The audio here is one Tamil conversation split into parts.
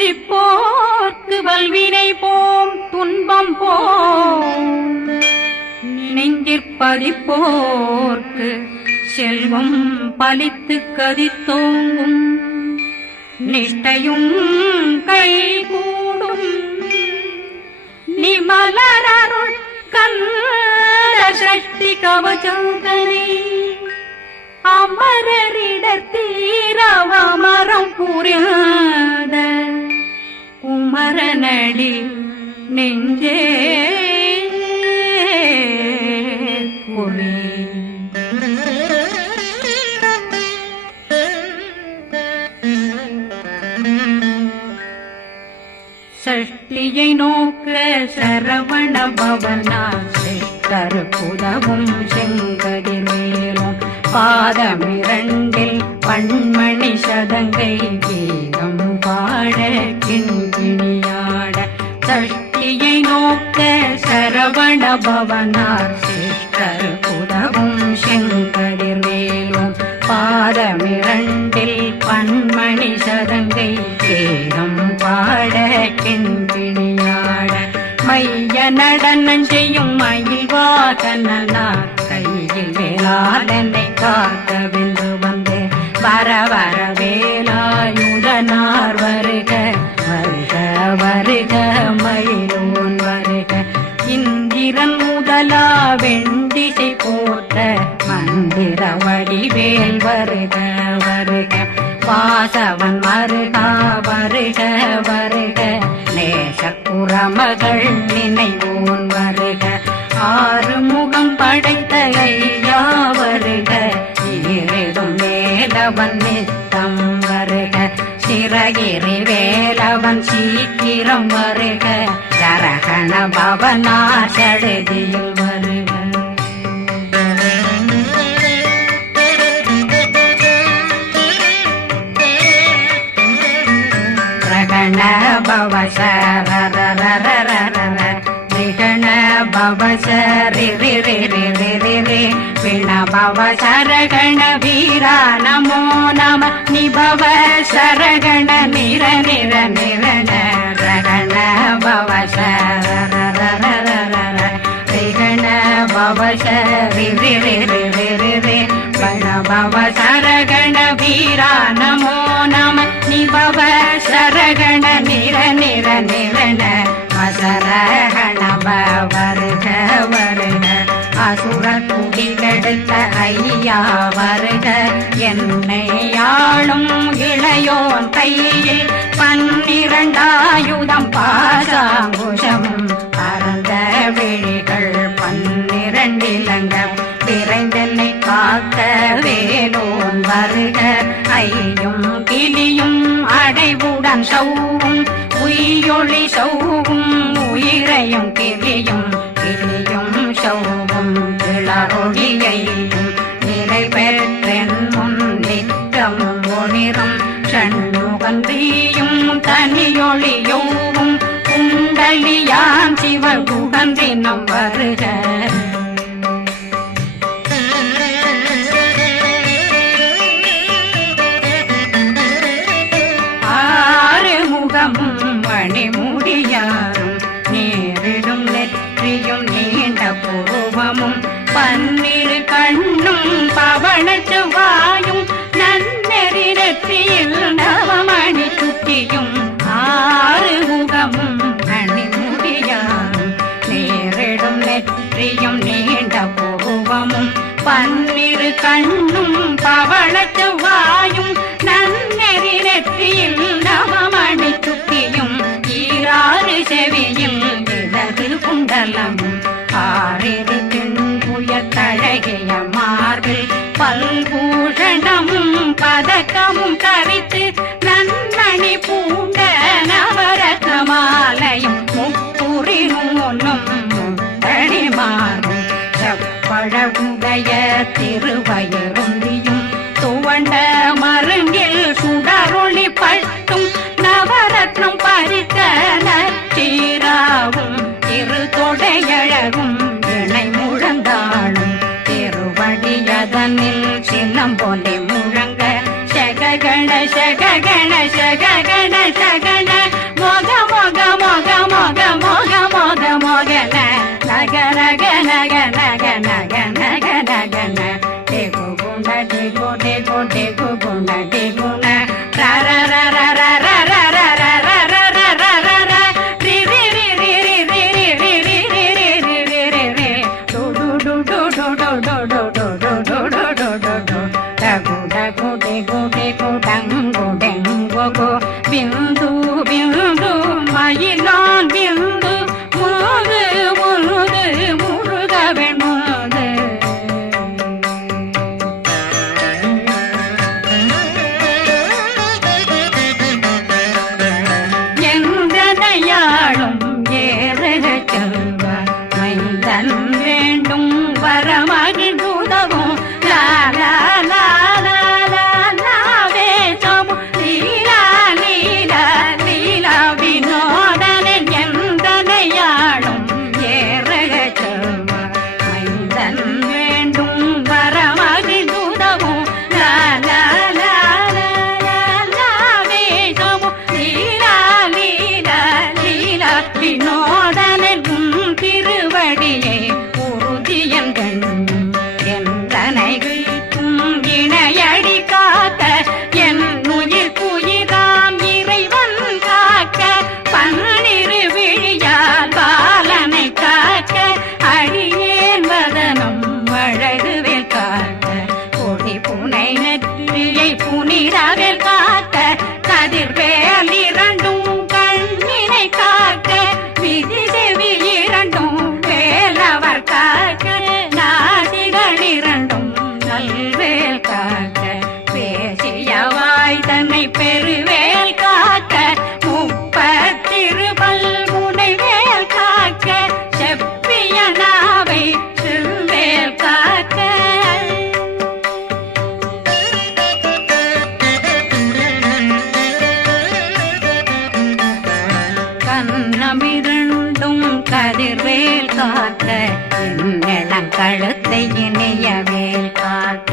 சிந்திப்போர்க்கு வல்வினை போம் துன்பம் போம் நெஞ்சிற்பதிப்போர்க்கு செல்வம் பலித்து கதித்தோங்கும் நிஷ்டையும் கைகூடும் நிமலரருள் கந்த சக்தி கவசந்தனை அமரரிடத்தீரவமரம் புரியாத குமரனடி நெஞ்சே பொறி சஷ்டியை நோக்க சரவண பவனா சிஷ்டர் புதவும் செங்கதிர் மேலும் பாதமிரண்டில் பண்மணி சதங்கை கீதம் பாட கிண்கிணியாட சஷ்டியை நோக்க சரவண பவனார் சிஷ்டர் புதவும் செங்கதிர் மேலும் பாதமிரண்டில் பண்மணி சதங்கை கீதம் பாட கிண்கிணியாட மைய நடனம் செய்யும் மயில்வாகனார் கையில் வேளாளனை காக்க வென்று வந்து வர வர வேலாயுதனார் வருக வருக வருக மயிலோன் வருக இந்திரன் முதலா வெண்டிசை போட்ட மந்திர வடிவேல் வருக வருக வாசவன் வருகா வருக வருக நேசக்குறமகள் நினைவோன் வருக ஆறுமுகம் படைத்த ஐயா வருக ஈரிடும் வேலவன் நித்தம் வருக சிறகிரி வேலவன் சீக்கிரம் வருக சரகண பவனா சடுதியில் வருக ரகண பவ சரரரரரரர ரிகண பவ சரிரிரிரிரிரிரி விண பவ சரகண வீரா நமோ நம நிபவ சரகண நிர நிர நிரண ரகண பவ சரரரரரர ரிகண பவ சரிரிரிரிரிரி வண பவ சரகண வீரா நமோ நம நிபவ சரகண நிர நிர நிரண அசரகண வருக வருக அசுர குடிகெடுத்த ஐயா வருக என்னை ஆளும் இளையோன் கையில் 12 பாசாங்குஷமும் பரந்த விழிகள் 12 இலங்கம் விரைந்தென்னை காக்க வேலோன் வருக ஐயும் கிளியும் அடைவுடன் சௌவும் உயிரொளி சௌவும் உயிரையும் கிளியும் கிளியும் சௌவும் இளரொளியையும் நிலை பெற்றென் முன் நித்தம் ஒளிரும் சண்முகந்தியும் தனியொளியோவும் குண்டலியான் சிவ குகந்தினம் வருக மணிமுடியாரும் நேரிடும் நெற்றியும் நீண்ட பூவமும் 12 கண்ணும் பவன செவ்வாயும் நன்னெறி நெற்றியில் நவமணி சுட்டியும் 6 முகமும் மணிமுடியாரும் நேரிடும் நெற்றியும் நீண்ட பூவமும் 12 கண்ணும் பவன செவ்வாயும் நன்னெறி நெற்றியில் நவமணி சுட்டியும் 6 செவியும் இடது குண்டலமும் 6 தின்புய தழகிய மார்பில் பல்பூஷணமும் பதக்கமும் தரித்து நன்மணி பூண்ட நவரத்ன மாலையும் முப்புரி நூலும் முத்தணிமாறும் செப்பழகுடைய திருவயருந்தியும் துவண்ட மருங்கில் சுடரொளி பட்டும் நவரத்னம் பறித்த நச்சீராவும் திருத்தொடையழகும் இணை முழந்தாளும் திருவடியதனில் சின்னம் போலே முழங்க சககண சககண சககண சகண கோடே கோடே குண டே குண ர ர ர ர ர ர ர ர ர ர ர ர ர ர ர ரி ரி ரி ரி ரி ரி ரி ரி ரி ரி ரி ரி ரி ரி ரி டு டு டு டு டு டு டு டு டு டு டு டு டு டு டு டகு டகு டே கோடே கோடங்கு டெங்கு கோ பிந்து பிந்து மயிலான் பிந்து முது முது முருகவன் முது எந்தனையாளும் ஏறுக செல்வார் மைந்தன் வேண்டும் வரமகிழ்ந்துதவும் லா லா லா லா லா லாவே சமு லீலா லீலா லீலா வினோதனன் எந்தனையாளும் ஏறுக செல்வார் மைந்தன் வேண்டும் வரமகிழ்ந்துதவும் லா லா லா லா லா லாவே சமு லீலா லீலா லீலா வினோதனன் திருவடியை உறுதியன் கண்ணும் எந்தனை வீட்டும் இணையடி காக்க என் உயிர் குயிராம் இறைவன் காக்க பன்னிரு விழியால் பாலனை காக்க அடியேன் வதனம் அழகுவேல் காக்க கொடி புனை நெற்றியை புனிதவேல் காக்க கதிர்வேல் இரண்டும் கண்ணினை காக்க விதி செவி இரண்டும் வேலவர் காக்க நாசிகள் இரண்டும் நல்வேல் காக்க பேசிய வாய் தன்னை பெருவேல் காக்க முப்பத்திருபல் முனைவேல் காக்க செப்பிய நாவை செவ்வேல் காக்க கண்ணமிரண்டும் கதிர்வேல் காக்க இளம் கழுத்தை இணையவேல் காக்க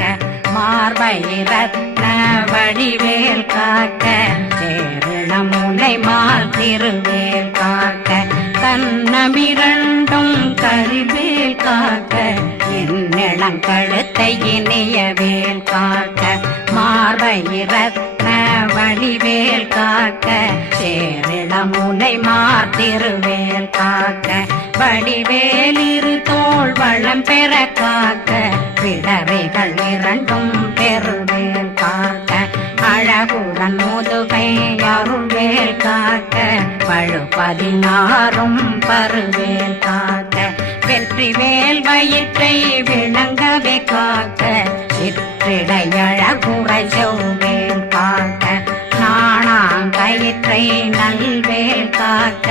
மார்பை ரத்ன வடிவேல் காக்க சேரணம் முனை மால் திருவேல் காக்க கண்ணமிரண்டும் கதிர்வேல் காக்க இளம் கழுத்தை இணையவேல் காக்க மார்பை ரத்ன வடிவேல் காக்க சேரிடம் முனை மார்த்திருவேல் காக்க வடிவேல் இரு தோள் வளம் பெற காக்க பிடரைகள் இரண்டும் பெருவேல் காக்க அழகுடன் முதுகை அருள்வேல் காக்க பழு 16 பருவேல் காக்க வெற்றி வேல் வயிற்றை விளங்கவே காக்க சிற்றிடையழகுறை செவ்வேல் காக்க நாணாங்கயிற்றை நல்வேல் காக்க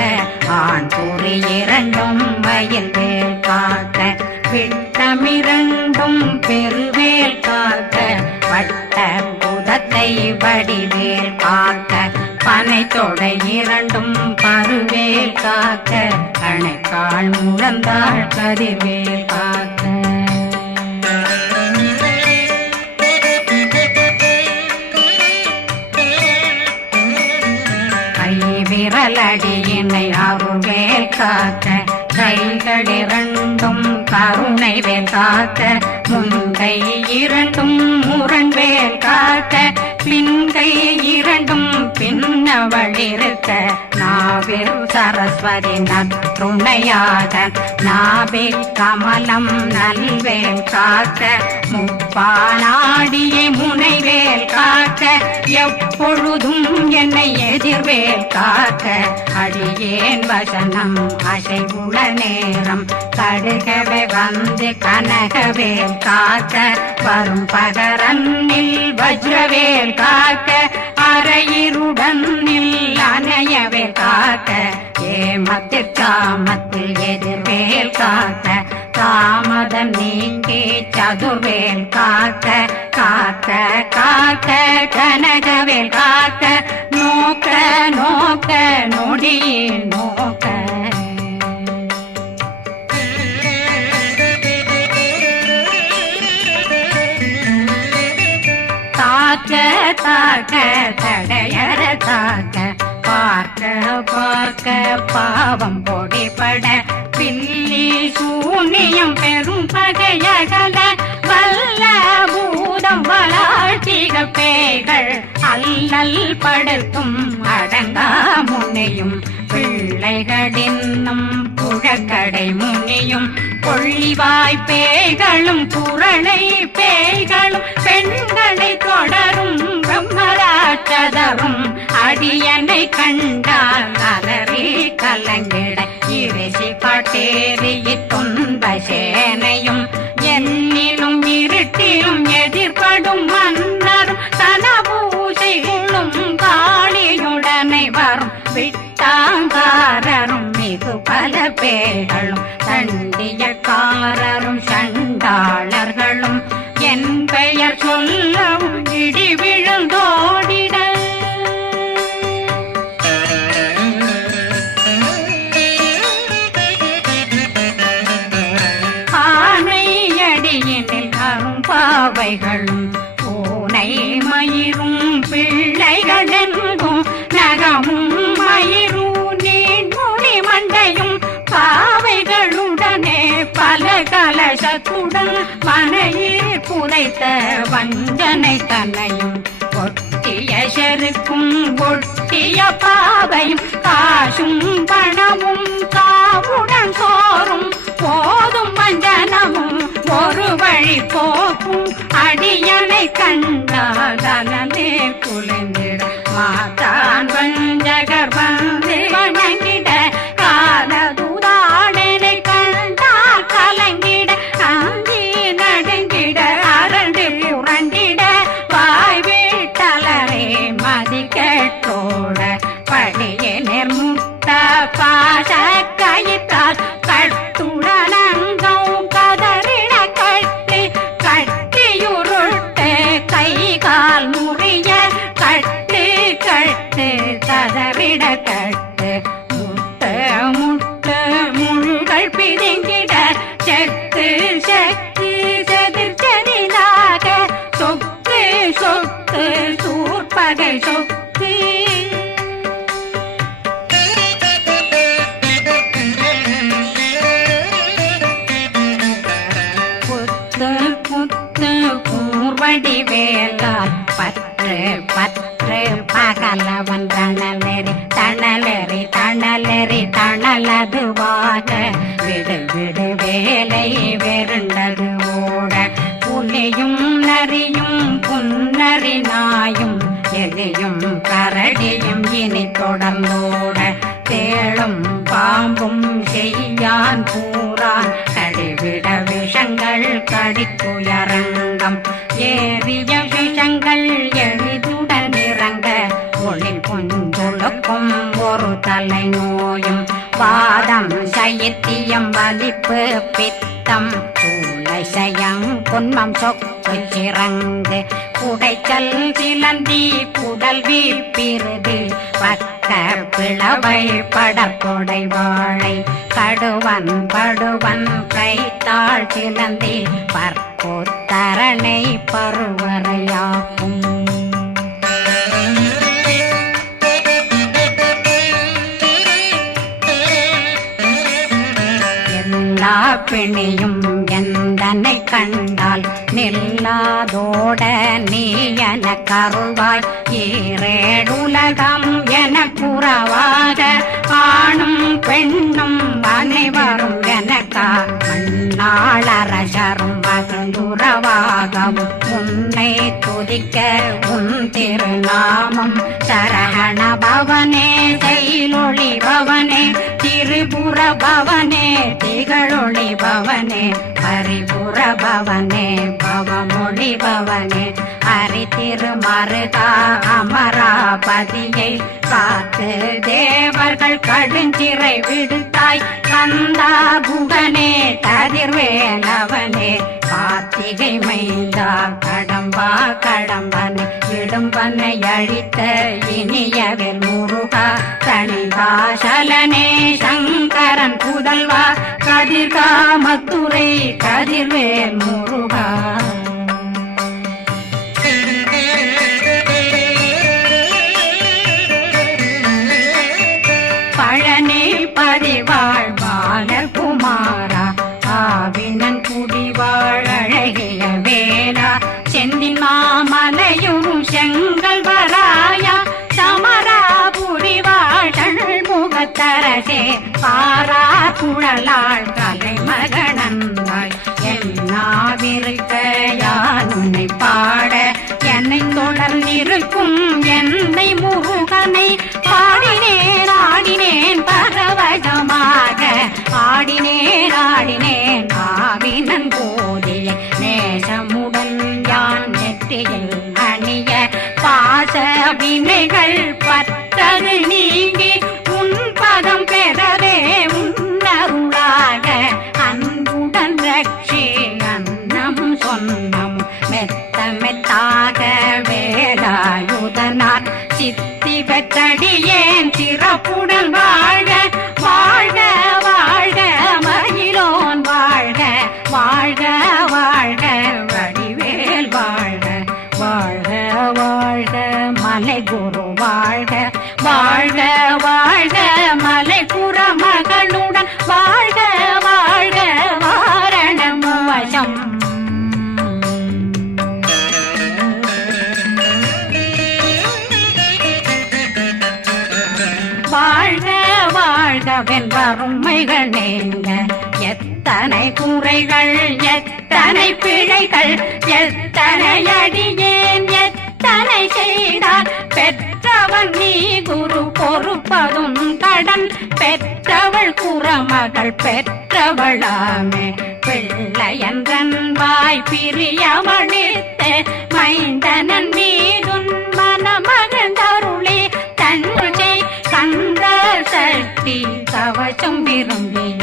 ஆண் குறி இரண்டும் வயல்வேல் காக்க விட்டமிரண்டும் பெருவேல் காக்க வட்ட புதத்தை வடிவேல் காக்க பனை தொடை இரண்டும் பருவேல் காக்க கணைக்கால் முழந்தாள் கதிர்வேல் காக்க விரலடியினை அருள்வேல் காக்க கைகள் இரண்டும் கருணை வேல் காக்க முன்கை இரண்டும் முரண்வேல் காக்க பின்கை இரண்டும் பின்னவளிருக்க நாவில் சரஸ்வதி நற்றுணையாக நாபி கமலம் நல்வேல் காக்க முப்பானாடியை முனைவேல் காக்க எப்பொழுதும் என்னை எதிர்வேல் காக்க அடியேன் வசனம் அசைவுள நேரம் கடுகவே வந்து கனகவேல் காக்க வரும் பகரன்னில் வஜ்ரவேல் காக்க அரையிருடன் அணையவேல் காக்க ஏமத்தில் காமத்தில் எதிர்வேல் காக்க தாமதம் நீக்கி சதுர்வேல் காக்க காக்க காக்க கனகவேல் காக்க நோக்க நோக்க நொடியில் நோக்க தாக்க தாக்க தடையற தாக்க பார்க்க பார்க்க பாவம் பொடிபட பில்லி சூனியம் பெரும் பகையகல வல்ல பூதம் வளா ஆட்டிக பேய்கள் அல்லல் படுத்தும் அடங்கா முனையும் பிள்ளைகளின்னும் புழக்கடை முனியும் கொள்ளிவாய் பேய்களும் குரளை பேய்களும் பெண்களை தொடரும் பிரம்மராட்சதரும் அடியனை கண்டால் அலறி கலங்கிட இரிசி பாட்டேறிய துன்ப சேனையும் என்னிலும் இருட்டிலும் எதிர்படும் மன்னரும் தனபூசைகளும் காளியுடனை வரும் விட்டாங்காரரும் மிகு பல பேர்களும் தண்டியக்காரரும் சண்டாளர்களும் என் பெயர் சொல்லவும் இடி விழுந்தோடிட ஆனையடியினில் அரும்பாவைகளும் பூனை மயிரும் பிள்ளைகளெங்கும் நகமும் மயிரும் நீண்முடி மண்டையும் பாவைகளுடனே பல கலசத்துடன் மனையில் புதைத்த வஞ்சனை தன்னையும் ஒட்டிய செருக்கும் ஒட்டிய பாவையும் காசும் பணமும் காவுடன் சோறும் போதும் வஞ்சனமும் ஒரு வழி போக்கும் அடியனை கண்டாலே குளிர்ந்திட மாதான் வஞ்சகர் வந்து வணங்கிட காலதுதாடனை கண்டால் கலங்கிட அந்தி நடுங்கிட அரண்டு புரண்டிட வாய் வீட்டலரே மதி கேட்டோட படியே நிர்முட்ட பாச கயிற்றால் கட்டுடனங்கும் கதறிட கட்டி கட்டியுருட்டு கை கால் முறிய கட்டு கட்டு கதறிட கட்டு முட்ட முட்ட முள்கள் பிதுங்கிட செக்கு செக்கு செதிர் செதிலாக சொக்கு சொக்கு சூர்பகை சொக்கு புத்து புத்து கூர்வடி வேலால் பற்று பற்று பகலவன் தணலெறி தணலெறி தணலெறி தணலதுவாக விடு விடு வேலை வெருண்டது ஓட புலியும் நரியும் புன்னரி நாயும் எலியும் கரடியும் இனி தொடர்ந்தோட தேளும் பாம்பும் செய்யான் பூரான் கடிவிட விஷங்கள் கடித்துயரங்கம் ஏறிய விஷங்கள் எளிதுடன் இறங்க ஒளி கொஞ்சொழுக்கும் ஒரு தலை நோயும் வாதம் சைத்தியம் வலிப்பு பித்தம் சயம் பொன்மம் சொக்கு சிறங்கு குடைச்சல் சிலந்தி குடல் வீப்பிருது பக்க பிளவை படற்கொடை வாழை கடுவன் படுவன் கைத்தாள் சிலந்தி பற்போத்தரணை பருவரையாக்கும் எல்லா பிணியும் எந்தனை கண்டால் நில்லாதோட நீ என கருள்வாய் ஈரேடுலகம் என புறவாக ஆணும் பெண்ணும் அனைவரும் எனக்கா மண்ணாளரசரும் மகிழ்ந்துறவாகவும் உன்னை துதிக்க உன் திருநாமம் சரகண பவனே செயலொளி பவனே திரிபுர பவனே திகழொளி பவனே பரிபுர பவனே பவமொழி பவனே ஹரி திருமருகா அமராபதியை காத்து தேவர்கள் கடுஞ்சிறை விடுத்தாய் கந்தா குகனே கதிர்வேலவனே கார்த்திகை மைந்தா கடம்பா கடம்பனை இடும்பனை அழித்த இனியவில் முருகா தனிகாசலனே சங்கரன் புதல்வா கதிர்காமத்துரை கதிர்வேல் முருகா பழனி பதிவாழ் பாலகுமாரா ஆவினன் குடிவாழ் அழகிய வேலா செந்தின் மாமலை குழலாள் கலைமகனந்தாய் என்னாவிருக்க யான் உன்னை பாட என்னை தொடர்ந்திருக்கும் என்னை முருகனை பாடினேன் ஆடினேன் பரவசமாக ஆடினேன் ஆடினேன் ஆவினன் போதிய நேசமுடன் யான் நெற்றியில் அணிய பாச வினைகள் பற்றது நீங்கி உன் பதம் பெறவே உன்னருளாக அன்புடன் ரட்சி அன்னம் சொன்னம் மெத்த மெத்தாக வேலாயுதனார் சித்தி பெற்றடியேன் சிறப்புடன் வாழ்க வாழ்க வாழ்க மயிலோன் வாழ்க வாழ்க வாழ்க வடிவேல் வாழ்க வாழ்க வாழ்க மலை குரு வாழ்க வாழ்க வாழ்க மலை புற மகளுடன் வாழ்க வாழ்க வாரணம் வசம் வாழ்க வாழ்க வென்றருமைகள் நீங்க எத்தனை குறைகள் எத்தனை பிழைகள் எத்தனை அடியேன் எத்தனை செய்தார் பெற்றவன் நீ குரு பொறுப்பதும் கடன் பெற்றவள் குறமகள் பெற்றவளாமே பிள்ளையன்றன் வாய் பிரியமளித்து மைந்தனன் மீதுன் மனமகந்தருளே தன்னை கந்த சக்தி கவசம் விரும்பிய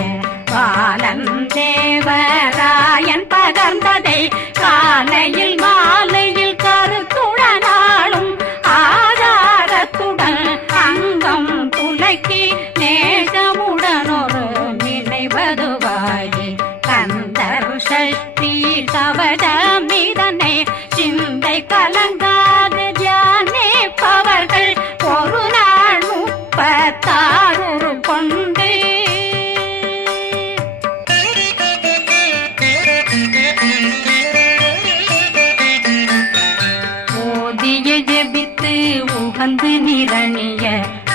பாலன் தேவராயன் பகர்ந்ததை காலையில் மாலையில் கருத்துடனாலும் ஆதாரத்துடன் அங்கம் துலக்கி நேசமுடனொரு நினைவதுவாகி கந்தர் சக்தி கவசம் இதனை சிந்தை கலங்காது தியானிப்பவர்கள் ஒரு நாள் 36 கொண்டு ஓதிய ஜெபித்து உகந்து நிரணிய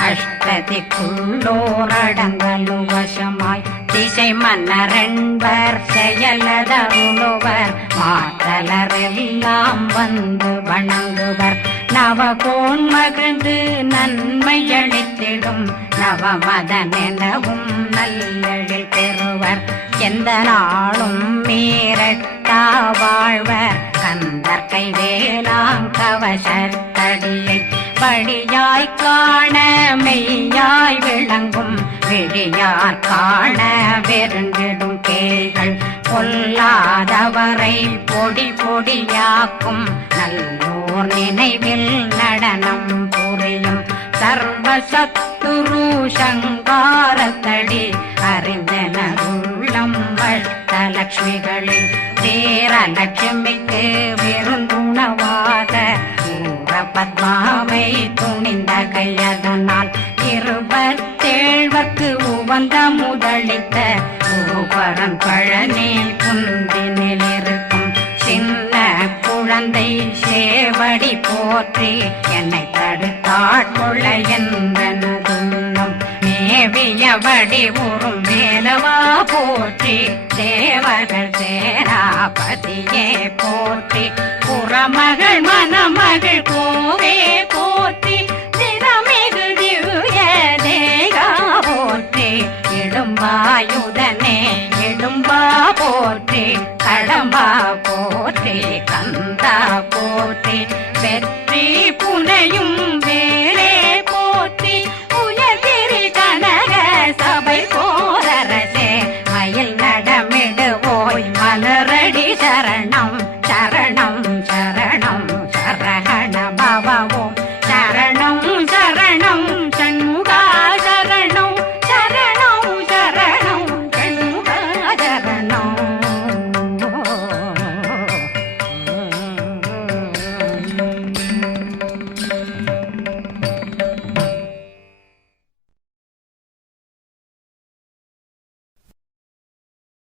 அஷ்டதிக்குள்ளோரடங்கலும் வசமாய் திசை மன்னரென்பர் செயலதருளுவர் மாற்றலரெல்லாம் வந்து வணங்குவர் நவகோன் மகிழ்ந்து நன்மையளித்திடும் நவமதனெனவும் நல்லெழில் பெறுவர் எந்த நாளும் மீறட்டா வாழ்வர் கந்தர் கைவேலாங்கவசத்தடியை படியாய் காண மெய்யாய் விளங்கும் விழியார் காண வெருண்டிடும் கேள்கள் பொல்லாதவரை பொடி பொடியாக்கும் நல்லோர் நினைவில் நடனம் புரியும் சர்வசத்துரு சங்காரத்தடி அறிந்தனருள்ளம் வட்டலட்சுமிகளில் தேரலட்சுமிக்கு விருந்துணவாத ஊர பத்மாவை துணிந்த கையதனால் 27 உவந்த முதலித்த ஊபரன் பழனி குந்தினில் இருக்கும் சின்ன குழந்தை சேவடி போற்றி என்னை தடுத்தாட்கொள்ள என்றனதுள்ளம் மேவியபடி உறும் வேலவா போற்றி தேவர்கள் சேராபதியே போற்றி புறமகள் மணமகள் கோவே போற்றி திறமிகு திவ்ய தேகா போற்றி இடும்பாயுதனே இடும்பா போற்றி கடம்பா போற்றி கந்தா போற்றி வெற்றி புனையும்